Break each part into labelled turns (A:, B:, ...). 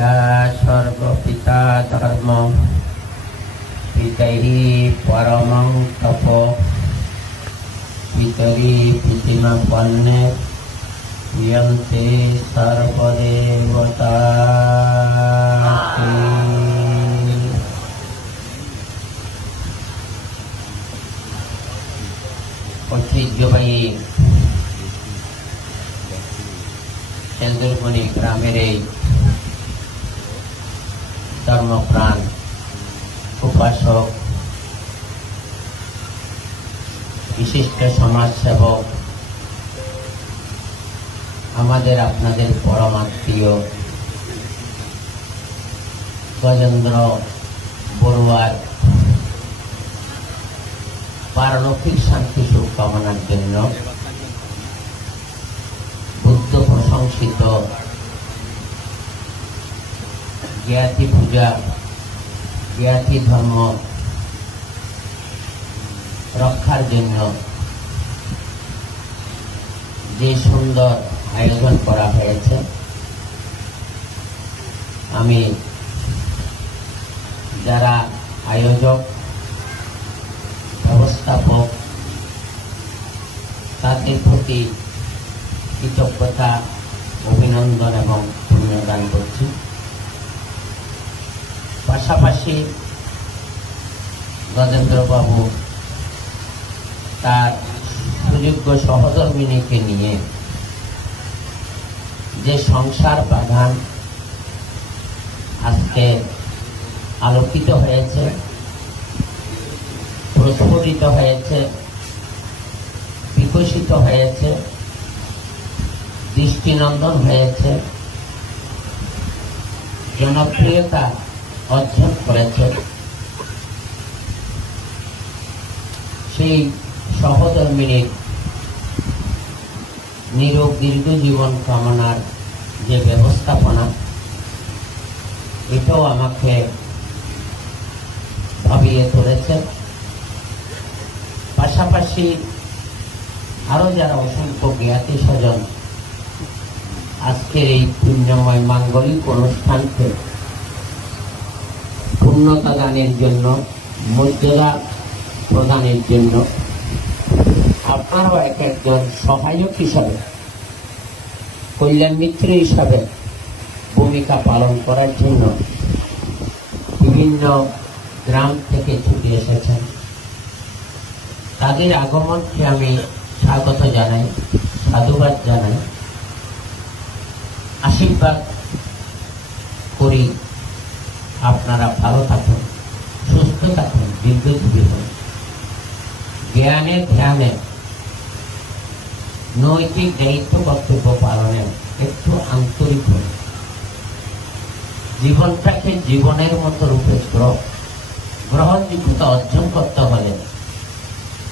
A: পিতা সর্বপিতা ধর্ম পিতরি পরমং তপ পিতরি পিতিমা পন্নে প্রিয়ন্তে সর্বদেবতা ঐতিহ্যবাহী সেন্দুরমণি গ্রামের এই ধর্মপ্রাণ, উপাসক, বিশিষ্ট সমাজসেবক, আমাদের আপনাদের পরমাত্মীয় গজেন্দ্র বড়ুয়ার পারলৌকিক শান্তি সুখ কামনার জন্য বুদ্ধ প্রশংসিত জ্ঞাতি পূজা, জ্ঞাতি ধর্ম রক্ষার জন্য যে সুন্দর আয়োজন করা হয়েছে, আমি যারা আয়োজক, ব্যবস্থাপক, তাদের প্রতি কৃতজ্ঞতা, অভিনন্দন এবং পুণ্যদান করছি পাশাপাশি গজেন্দ্রবাবু তার সুযোগ্য সহধর্মিনীকে নিয়ে যে সংসার বাগান আজকে আলোকিত হয়েছে, প্রস্ফুটিত হয়েছে, বিকশিত হয়েছে, দৃষ্টিনন্দন হয়েছে। জনপ্রিয়তা অর্জন করেছে সেই সহধর্মিনীর নিরোগ দীর্ঘ জীবন কামনার যে ব্যবস্থাপনা, এটাও আমাকে ভাবিয়ে তুলেছে। পাশাপাশি আরও যারা অসংখ্য জ্ঞাতি স্বজন আজকের এই পুণ্যময় মাঙ্গলিক অনুষ্ঠানকে পূর্ণতা দানের জন্য, মর্যাদা প্রদানের জন্য। আপনারাও এক একজন সহায়ক হিসাবে, কল্যাণ মিত্র হিসাবে ভূমিকা পালন করার জন্য বিভিন্ন গ্রাম থেকে ছুটে এসেছেন। তাদের আগমনকে আমি স্বাগত জানাই, সাধুবাদ জানাই। আশীর্বাদ করি আপনারা ভালো থাকুন, সুস্থ থাকুন, দীর্ঘজীবী হন। জ্ঞানে ধ্যানে নৈতিক দায়িত্ব কর্তব্য পালনে একটু আন্তরিক হন। জীবনটাকে জীবনের মতো রূপে গ্রহ, গ্রহণযোগ্যতা অর্জন করতে হলে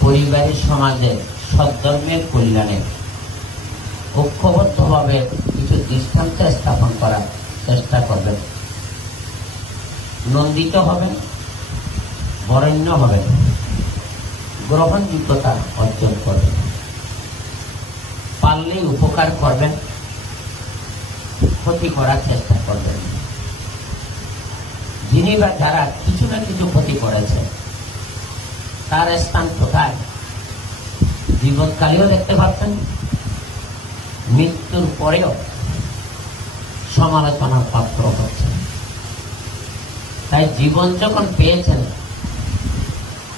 A: পরিবারের সমাজে সদ্ধর্মের কল্যাণে ঐক্যবদ্ধভাবে কিছু দৃষ্টান্ত স্থাপন করার চেষ্টা করবেন। নন্দিত হবেন, বরেণ্য হবেন, গ্রহণযোগ্যতা অর্জন করবেন। পারলেই উপকার করবেন, ক্ষতি করার চেষ্টা করবেন। যিনি বা যারা কিছু না কিছু ক্ষতি করেছে তার স্থান কোথায়? জীবনকালেও দেখতে পাচ্ছেন, মৃত্যুর পরেও সমালোচনার পাত্র হচ্ছে। তাই জীবন যখন পেয়েছেন,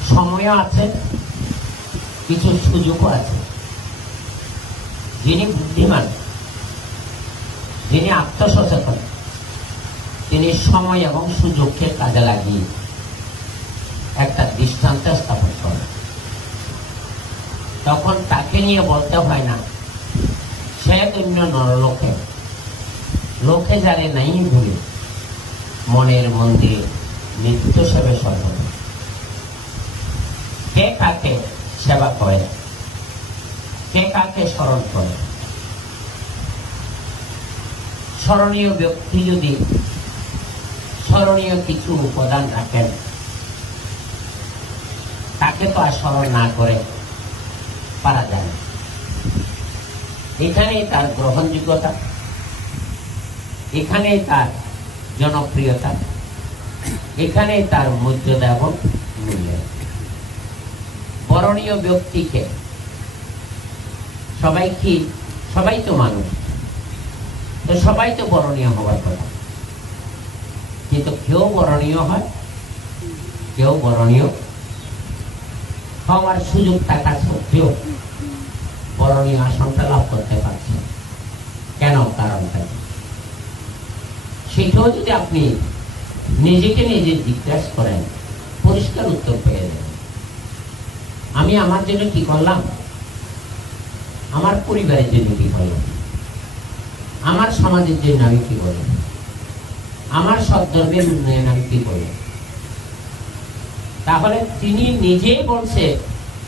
A: সময়ও আছে, কিছু সুযোগও আছে। যিনি বুদ্ধিমান, যিনি আত্মসচেতন, তিনি সময় এবং সুযোগকে কাজে লাগিয়ে একটা দৃষ্টান্ত স্থাপন করেন। তখন তাকে নিয়ে বলতে হয় না, সে অন্য নরলোকে, লোকে জানে নাই ভুলে। মনের মন্দির নিত্য সেবে সর্বদা কে কাকে সেবা করে? কে কাকে স্মরণ করে? স্মরণীয় ব্যক্তি যদি স্মরণীয় কিছু উপাদান রাখেন, তাকে তো আর স্মরণ না করে পারা যায় না। এখানেই তার গ্রহণযোগ্যতা, এখানেই তার জনপ্রিয়তা। এখানে তার মর্যাদা এবং মূল্য। বরণীয় ব্যক্তিকে সবাই কি, সবাই তো মানুষ। তো সবাই তো বরণীয় হওয়ার কথা। কিন্তু কেউ বরণীয় হয়, কেউ বরণীয় হওয়ার সুযোগ থাকা সত্ত্বেও বরণীয় আসনটা লাভ করতে পারছে কেন কারণটা কি? সেটাও যদি আপনি নিজেকে নিজে জিজ্ঞাসা করেন, পরিষ্কার উত্তর পেয়ে যাবেন। আমি আমার জন্য কি করলাম? আমার পরিবারের জন্য কি করলাম? আমার সমাজের জন্য আমি কি করলাম? আমার সদ্দর্বের উন্নয়ন আমি কি করলাম? তাহলে তিনি নিজেই বলছে,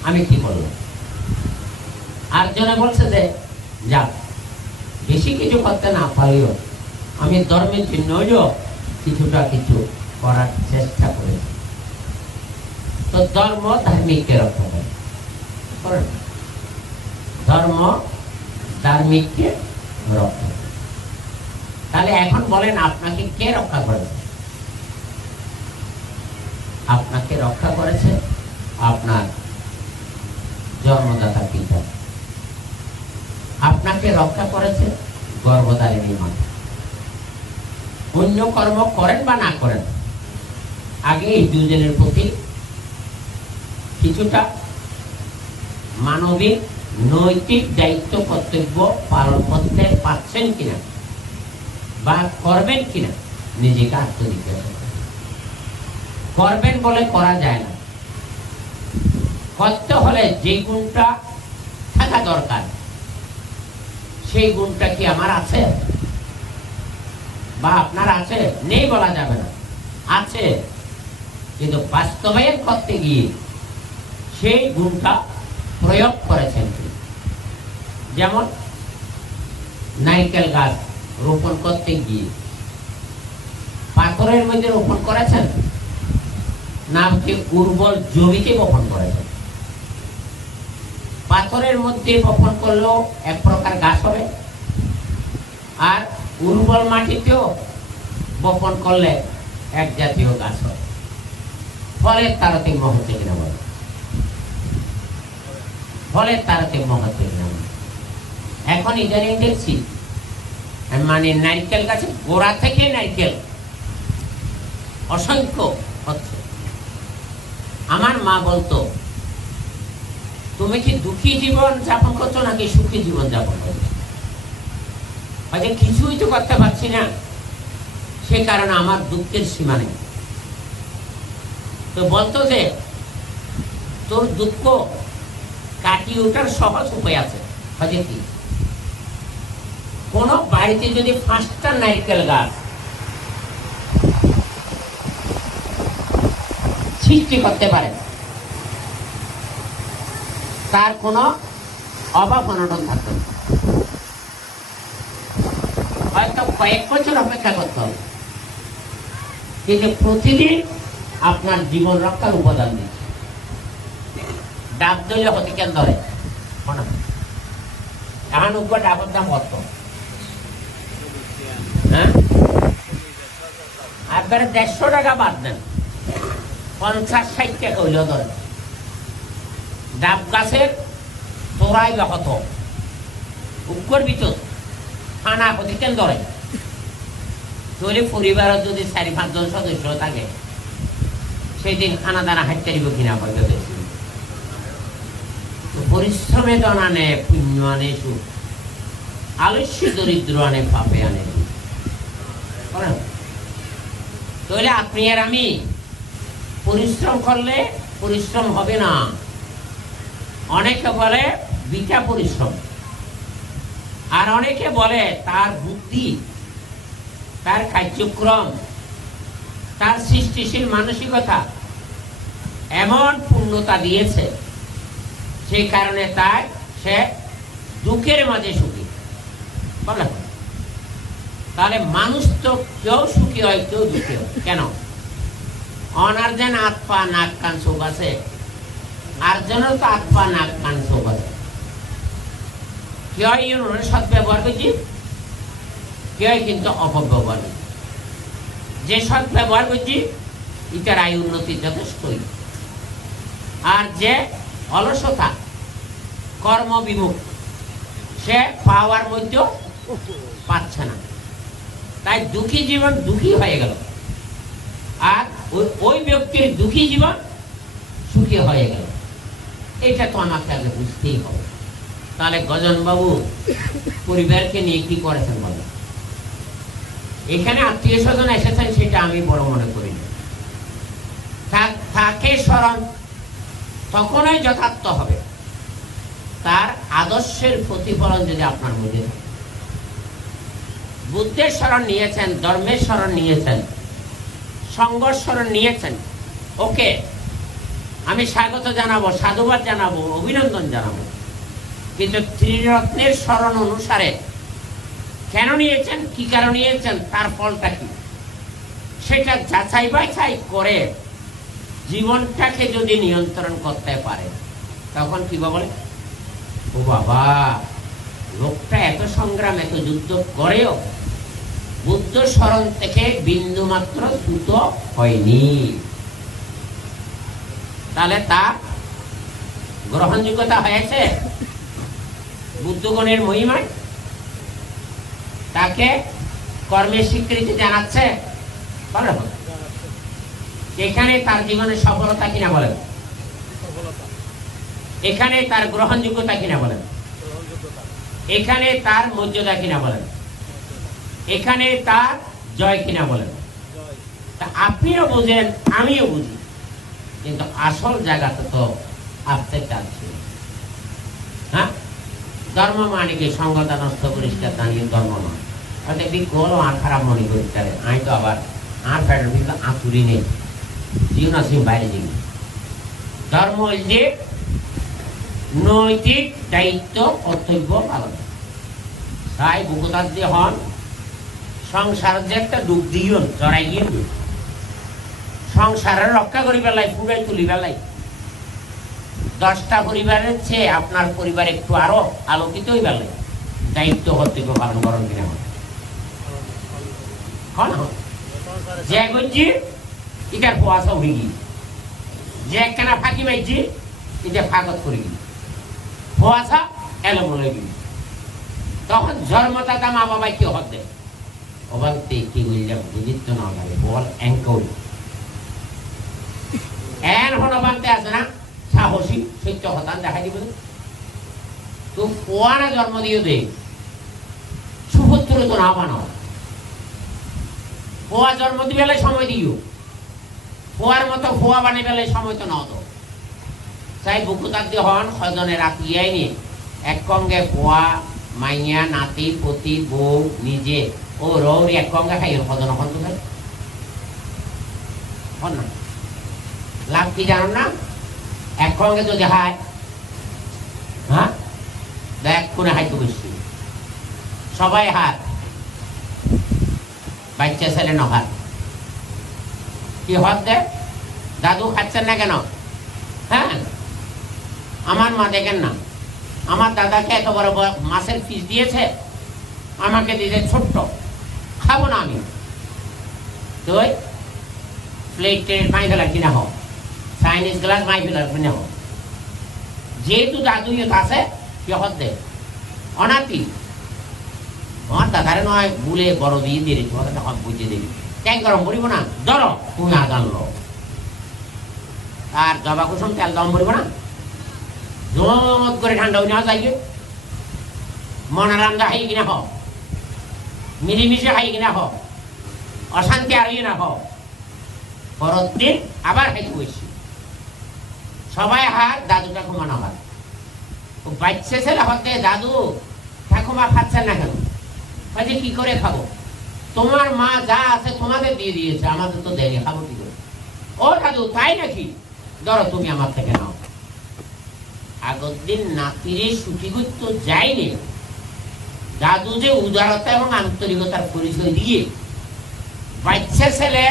A: আমি কি করলাম? আর জনে বলছে যে, যাক, বেশি কিছু করতে না পারলেও আমি ধর্মের জন্যও কিছুটা কিছু করার চেষ্টা করি। তো ধর্ম ধার্মিককে রক্ষা করে ধর্ম ধার্মিককে রক্ষা তাহলে এখন বলেন আপনাকে কে রক্ষা করেছে? আপনাকে রক্ষা করেছে আপনার জন্মদাতা পিতা। আপনাকে রক্ষা করেছে গর্ভধারিণী মা। অন্য কর্ম করেন বা না করেন, আগে এই দুজনের প্রতি কিছুটা মানবিক, নৈতিক দায়িত্ব, কর্তব্য পালন করতে পারছেন কিনা বা করবেন কিনা, নিজেকে আত্মজিজ্ঞাসা। করবেন বলে করা যায় না করতে হলে যে গুণটা থাকা দরকার, সেই গুণটা কি আমার আছে বা আপনার আছে, নেই বলা যাবে না। আছে, কিন্তু বাস্তবায়ন করতে গিয়ে সেই গুণটা প্রয়োগ করেছেন যেমন নারকেল গাছ রোপণ করতে গিয়ে পাথরের মধ্যে রোপণ করেছেন, না হচ্ছে উর্বর জমিতে বপন করেছেন। পাথরের মধ্যে বপন করলেও এক প্রকার গাছ হবে, আর উর্বর মাটিতেও বপন করলে এক জাতীয় গাছ হবে ফলের তারতম্য হচ্ছে কিনা বলে। ফলের তারতম্য হচ্ছে কিনা এখন ইদানিং দেখছি মানে নারকেল গাছে, গোড়া থেকে নারকেল অসংখ্য হচ্ছে। আমার মা বলতো, তুমি কি দুঃখী জীবন যাপন করছ নাকি সুখী জীবন যাপন করছ? হয়তো কিছুই তো করতে পারছি না। সে কারণে আমার দুঃখের সীমা নেই। তো বলতো যে, তোর দুঃখ কাটিয়ে ওঠার সহজ উপায় আছে। হয়তো কি? কোন বাড়িতে যদি পাঁচটা নারকেল গাছ সৃষ্টি করতে পারে, তার কোনো অভাব অনটন থাকতো না। হয়তো কয়েক বছর অপেক্ষা করতে হবে। কিন্তু প্রতিদিন আপনার জীবন রক্ষার উপাদান দিচ্ছে। ডাব দলীয় হতে কেন ধরে। এখন উপর ডাবের দাম কত? হ্যাঁ? একবারে দেড়শো টাকা বাদ দেন। পঞ্চাশ ষাট টাকা হইলেও ধরে। ডাব গাছের তোরাই কত উপর ভিতর। খানা প্রতি কেন ধরে তোরে পরিবারত যদি চারি পাঁচজন সদস্য থাকে সেই দিন খানা দানা হাঁটতে দিব কিনা হয়তো দেখছি তো পরিশ্রমে দন আনে পুণ্য আনে সুখ আলস্য দরিদ্র আনে, পাপে আনে? তাহলে আপনি আর আমি পরিশ্রম করলে পরিশ্রম হবে না। অনেকে বলে বিটা পরিশ্রম আর অনেকে বলে তার বুদ্ধি, তার কার্যক্রম, তার সৃষ্টিশীল মানসিকতা এমন পূর্ণতা দিয়েছে সেই কারণে তাই সে দুঃখের মাঝে সুখী। বলে তাহলে মানুষ তো কেউ সুখী হয়, কেউ দুঃখী হয়। কেন? অনার যেন হাত নাক, কান চোখ আছে। আর তো আত্মা নাক, কান চোখ আছে। কেউ ইউনোর সৎ ব্যবহার করছি। কেউ কিন্তু অপব্যবহার। করছে যে সৎ ব্যবহার করছি ইটার আয় উন্নতি যথেষ্টই। আর যে অলসতা, কর্মবিমুখ, সে পাওয়ার মধ্যেও পাচ্ছে না। তাই দুঃখী জীবন দুঃখী হয়ে গেল। আর ওই ওই ব্যক্তির দুঃখী জীবন সুখী হয়ে গেল। এটা তো আমাকে আগে বুঝতেই হবে। তাহলে গজনবাবু পরিবারকে নিয়ে কি করেছেন বলেন এখানে আত্মীয় স্বজন এসেছেন সেটা আমি বড় মনে করি তাকে স্মরণ, তখনই যথার্থ হবে। তার আদর্শের প্রতিফলন যদি আপনার মধ্যে থাকে। বুদ্ধের স্মরণ নিয়েছেন, ধর্মের স্মরণ নিয়েছেন সংঘর্ষ স্মরণ নিয়েছেন, ওকে, আমি স্বাগত জানাব, সাধুবাদ জানাব, অভিনন্দন জানাব। কিন্তু ত্রিরত্নের স্মরণ অনুসারে কেন নিয়েছেন? কি কারণ নিয়েছেন? তার ফলটা কি? সেটা যাচাই বাছাই করে জীবনটাকে যদি নিয়ন্ত্রণ করতে পারে, তখন কি বলে? ও বাবা, লোকটা এত সংগ্রাম, এত যুদ্ধ করেও বুদ্ধ স্মরণ থেকে বিন্দু মাত্র দ্রুত হয়নি। তাহলে তা গ্রহণযোগ্যতা হয়েছে? বুদ্ধগণের মহিমায় তাকে কর্মের স্বীকৃতি জানাচ্ছে এখানে তার জীবনের সফলতা কিনা বলেন? এখানে তার গ্রহণযোগ্যতা কিনা বলেন? এখানে তার মর্যাদা কিনা বলেন? এখানে তার জয় কিনা বলেন? তা আপনিও বুঝেন, আমিও বুঝি। কিন্তু আসল জায়গাটা তো আসতে চাচ্ছি হ্যাঁ? ধর্ম মানে কি সংগতা নষ্ট পরিষ্কার দাঁড়িয়ে ধর্ম নয়। আর দেখবি কোনো আর খারাপ মনে করি তারে আমি তো আবার আর ফেটার কিন্তু আঁতুরি নেই জীবন আসি বাইরে জীবন ধর্ম যে নৈতিক দায়িত্ব, কর্তব্য পালন। তাই বুকুতার যে হন, সংসার যে একটা ডুব দিও জড়াই গিয়ে। সংসারের রক্ষা করি বেলায় পুরাই তুলি বেলায় দশটা পরিবারের চেয়ে আপনার পরিবার একটু আরও আলোকিত হই বেলায় দায়িত্ব কর্তব্য পালন করেন কিনা। যে বাবা কি আছে না? সাহসী সত্য হতান দেখা দিব তো। পোয়ারা জন্ম দিয়ে দে। সুপুত্র তো না বানাও। পোয়া জন্ম দিবে সময় দিও। পোয়ার মতো পোয়া বানিয়ে বেলে সময় তো নাও তো। চাই বুকুতার দিয়ে হন, সজনে রাতি আইনি এক কঙ্গে পোয়া মাইয়া, নাতি, পতি, বউ, নিজে। ও রৌরি এক কঙ্গে খাই সজন হন তো না? লাভ কি জানো না? এক সঙ্গে যদি হায় হ্যাঁ? দেখ, কোনে হাইতে বসছি সবাই হাত। বাচ্চা ছেলে ন হাত। কি হাত দে? দাদু খাচ্ছেন না কেন? হ্যাঁ? আমার মা দেখেন না। আমার দাদাকে এত বড় মাছের পিস দিয়েছে? আমাকে দিয়েছে ছোট্ট। খাব না আমি। তুই? প্লেট টেট মাই কিনা হোক? চাইনিজ গ্লাস মাই কিনা হোক যেহেতু দাদু ইয়ত আছে কিহত দে অনাতি আমার দাদারে নয় বুলে বড় দিয়ে দিলি তোমাকে তখন বুঝিয়ে দিবি। ট্যাঙ্ক গরম করিব না, ধরো, তুমি আগান লো আর জবা কুসুম, তেল দম করিব না। জমত করে ঠান্ডা হয়ে নেওয়া যাইবে। মনারান্দা হাই কিনা হোক মিলিমিশে হাই কিনা হোক অশান্তি আর না হোক পরের দিন আবার খাইতে বসছি সবাই হাত দাদু ঠাকুমা না ও বাচ্চা ছেলে হতে দাদু ঠাকুমা খাচ্ছেন না কেন? কাজে কি করে খাব? তোমার মা যা আছে তোমাদের দিয়ে দিয়েছে, আমাদের তো দেয়নি, খাব কি করে? ও দাদু, তাই নাকি? ধরো তুমি আমার থেকে নাও। আগের দিন নাতিরে সুটি করতে যায়নি। দাদু যে উদারতা এবং আন্তরিকতার পরিচয় দিয়ে বাচ্চা ছেলে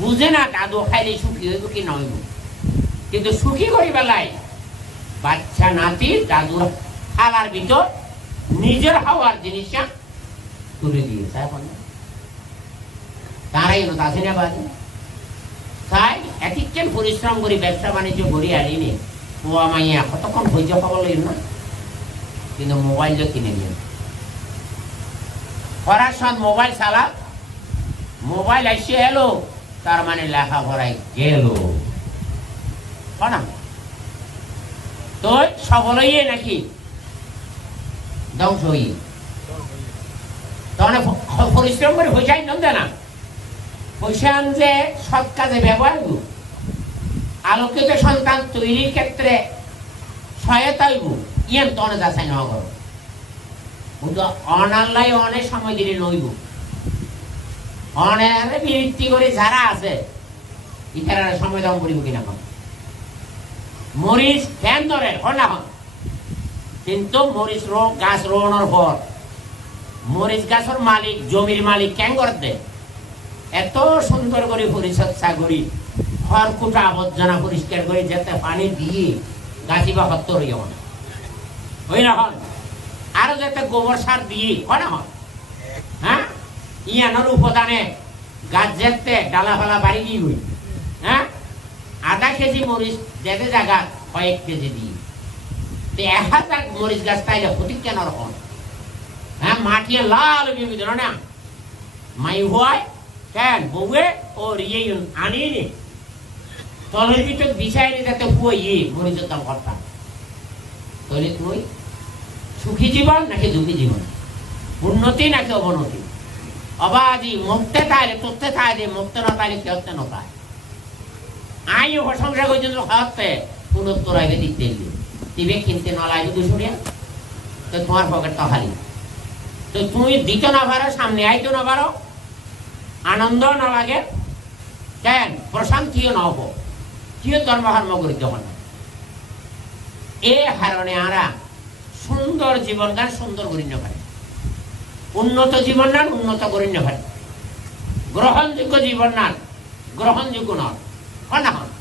A: বুঝে না দাদু খাইলে সুখী হইব কি নইব কিন্তু সুখী করি বেলায় বাচ্চা নাতি, দাদু, খালার ভিতর নিজের হাওয়ার জিনিসটা তুলে দিয়েছে এখন। তারাই হলো আছে না বাজে তাই এতিকেন পরিশ্রম করি ব্যবসা বাণিজ্য করি আনিনি। পোয়া মাইয়া কতক্ষণ ধৈর্য খাব লাগিব না, কিন্তু মোবাইল কিনে নিন করার সময় মোবাইল চালা মোবাইল এসে এলো, তার মানে লেখাপড়ায় গেল। তো সফল হইয়ে নাকি ধ্বংস হইয়ে তখন পরিশ্রম করে পয়সা ইনকাম না। সৎ কাজে ব্যবহার আলোকিত সন্তান তৈরির ক্ষেত্রে সহায়তা হইব। ইয়ান তনে যাচাই না করো। কিন্তু অনাল্লাই অনেক সময় দিলে নইব। অনেক বিরক্তি করে যারা আছে ইতারা সময় দাম করিব কিনা কম। মরিচ ফ্যান ধরে হন হন কিন্তু মরিচ রো গাছ রোপণের পর মরিচ গাছের মালিক জমির মালিক কেন করতে এত সুন্দর করে পরিচর্যা করি খড়কুটা আবর্জনা পরিষ্কার করে যাতে পানি দিয়ে গাছি বা হত্য হইয়া না হই না হন আরও যাতে গোবর সার দিয়ে হয় না হন হ্যাঁ ইয়ানোর উপাদানে গাছ যেতে ডালা ফালা বাড়ি দিয়ে হই হ্যাঁ আধা কেজি মরিচ যেতে জায়গা কয়েক কেজি দিয়ে। তো এক হাজার মরিচ গাছ তাইলে ক্ষতি কেন রকম হ্যাঁ মাটিয়ে লাল বিবিধ, না মাই হয় কেন? বউয়ে ও ইয়ে আনিনি তলের ভিতর বিছাইনি যাতে ইয়ে মরিচের দাম কর্তা তলে তুই সুখী জীবন নাকি দুঃখী জীবন? উন্নতি নাকি অবনতি? অবাধি মুক্তে তাইলে তোতে তাইলে মুক্ত না তাইলে কেউতে নতায় আই প্রশংসা পর্যন্ত খাওয়াতে পুনত্তর আগে দিতে এলি তিবে কিনতে না লাগে তো তোমার পকেট তো খালি। তো তুমি দিতে না পারো, সামনে আইতে না পারো। আনন্দ না লাগে। কেন? প্রশান্তিও না হব? কিয় ধর্মকর্ম করিতে হবে না? এ কারণে আরা সুন্দর জীবন গান সুন্দর করি না উন্নত জীবন নান উন্নত করি না পারে। গ্রহণযোগ্য জীবন নান গ্রহণযোগ্য নয়। হয় না হয়